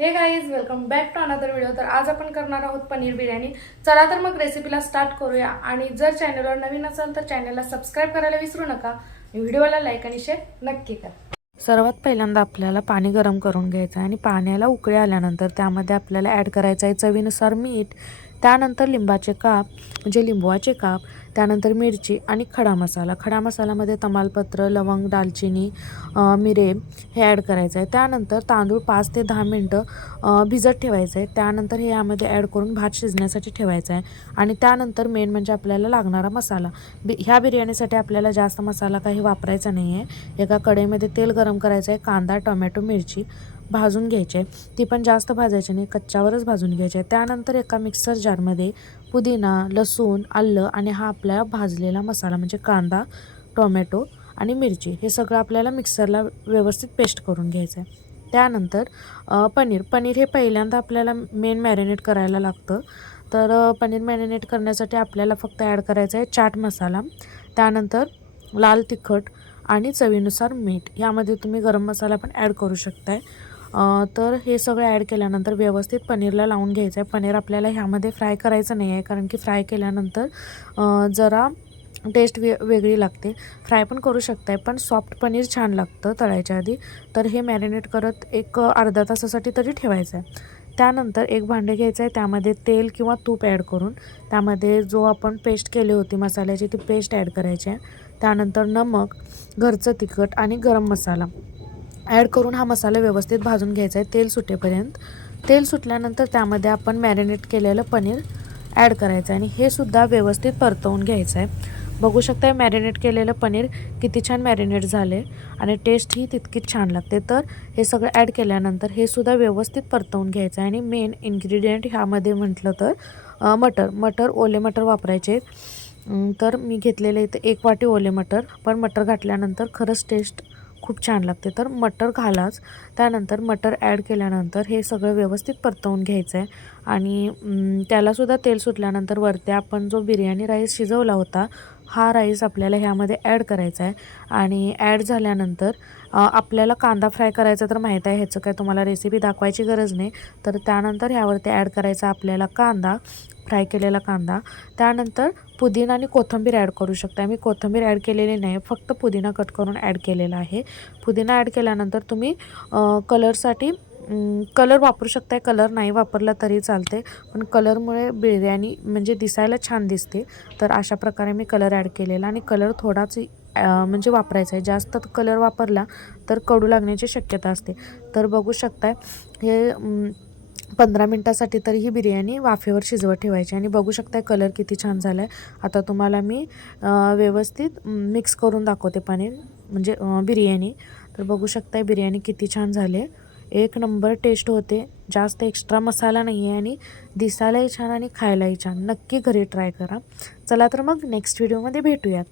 हे guys welcome back to another video तर आज आपण करणार आहोत पनीर बिर्याणी. चला तर मग रेसिपीला स्टार्ट करूया. आणि जर चॅनलवर नवीन असाल तर चॅनलला सबस्क्राईब करायला विसरू नका. व्हिडिओला लाईक आणि शेअर नक्की करा. सर्वात पहिल्यांदा आपल्याला पाणी गरम करून घ्यायचं आहे आणि पाण्याला उकळी आल्यानंतर त्यामध्ये आपल्याला ॲड करायचं आहे चवीनुसार मीठ त्यानंतर लिंबाचे काप म्हणजे लिंबवाचे काप त्यानंतर मिरची आणि खडा मसाला. खडा मसाल्यामध्ये तमालपत्र लवंग दालचिनी मिरे हे ॲड करायचं आहे त्यानंतर तांदूळ पाच ते दहा मिनटं भिजत ठेवायचं आहे त्यानंतर हे यामध्ये ॲड करून भात शिजण्यासाठी ठेवायचा आहे आणि त्यानंतर मेन म्हणजे आपल्याला लागणारा मसाला. बि ह्या बिर्याणीसाठी आपल्याला जास्त मसाला काही वापरायचा नाही आहे एका कढईमध्ये तेल गरम करायचं आहे कांदा टोमॅटो मिरची. भाजून घ्यायचे. ती पण जास्त भाजायची नाही कच्च्यावरच भाजून घ्यायचे. त्यानंतर एका मिक्सर जारमध्ये पुदिना लसूण आलं आणि हा आपला भाजलेला मसाला म्हणजे कांदा टोमॅटो आणि मिरची हे सगळं आपल्याला मिक्सरला व्यवस्थित पेस्ट करून घ्यायचं आहे त्यानंतर पनीर. पनीर हे पहिल्यांदा आपल्याला मेन मॅरिनेट करायला लागतं. तर पनीर मॅरिनेट करण्यासाठी आपल्याला फक्त ॲड करायचं आहे चाट मसाला. त्यानंतर लाल तिखट आणि चवीनुसार मीठ. यामध्ये तुम्ही गरम मसाला पण ॲड करू शकताय. तर हे सगळं ॲड केल्यानंतर व्यवस्थित पनीरला लावून घ्यायचं आहे पनीर आपल्याला ह्यामध्ये फ्राय करायचं नाही आहे कारण की फ्राय केल्यानंतर जरा टेस्ट वे वेगळी लागते. फ्राय पण करू शकताय पण सॉफ्ट पनीर छान लागतं तळायच्या आधी. तर हे मॅरिनेट करत एक अर्धा तासासाठी तरी ठेवायचं आहे त्यानंतर एक भांडे घ्यायचं आहे त्यामध्ये तेल किंवा तूप ॲड करून. त्यामध्ये जो आपण पेस्ट केली होती मसाल्याची ती पेस्ट ॲड करायची आहे. त्यानंतर नमक घरचं तिखट आणि गरम मसाला. ॲड करून हा मसाला व्यवस्थित भाजून घ्यायचा आहे तेल सुटेपर्यंत. तेल सुटल्यानंतर त्यामध्ये आपण मॅरिनेट केलेलं पनीर ॲड करायचं आहे आणि हे सुद्धा व्यवस्थित परतवून घ्यायचं आहे. बघू शकता मॅरिनेट केलेलं पनीर किती छान मॅरिनेट झाले आणि टेस्ट ही तितकीच छान लागते. तर हे सगळं ॲड केल्यानंतर हे सुद्धा व्यवस्थित परतवून घ्यायचं आहे आणि मेन इन्ग्रेडियंट ह्यामध्ये म्हटलं तर मटर. मटर ओले मटर वापरायचे. तर मी घेतलेले इथे एक वाटी ओले मटर. पण मटर घातल्यानंतर खरंच टेस्ट खूप छान लागते. तर मटर घालाच. त्यानंतर मटर ॲड केल्यानंतर हे सगळं व्यवस्थित परतवून घ्यायचं आहे आणि त्यालासुद्धा तेल सुटल्यानंतर वरती आपण जो बिर्याणी राईस शिजवला होता हा राईस आपल्याला ह्यामध्ये ॲड करायचा आहे. आणि ॲड झाल्यानंतर आपल्याला कांदा फ्राय करायचा तर माहीत आहे ह्याचं काय तुम्हाला रेसिपी दाखवायची गरज नाही. तर त्यानंतर ह्यावरती ॲड करायचा आपल्याला कांदा फ्राय केलेला कांदा. त्यानंतर पुदिना आणि कोथिंबीर ॲड करू शकता मी कोथिंबीर ॲड केलेली नाही फक्त पुदिना कट करून ॲड केलेला आहे. पुदिना ॲड केल्यानंतर तुम्ही कलरसाठी कलर वापरू शकताय कलर नाही वापरला तरी चालते पण कलरमुळे बिर्याणी म्हणजे दिसायला छान दिसते. तर अशा प्रकारे मी कलर ॲड केलेला आणि कलर थोडाच म्हणजे वापरायचा आहे. जास्त कलर वापरला तर कडू लागण्याची शक्यता असते. तर बघू शकताय हे पंधरा मिनटासाठी तरी ही बिर्याणी वाफेवर शिजवत ठेवायची आणि बघू शकताय कलर किती छान झाला आहे आता तुम्हाला मी व्यवस्थित मिक्स करून दाखवते पनीर म्हणजे बिर्याणी. तर बघू शकताय बिर्याणी किती छान झाली आहे. एक नंबर टेस्ट होते. जास्त एक्स्ट्रा मसाला नाही आहे आणि दिसायलाही छान आणि खायलाही छान. नक्की घरी ट्राय करा. चला तर मग नेक्स्ट व्हिडिओमध्ये भेटूयात.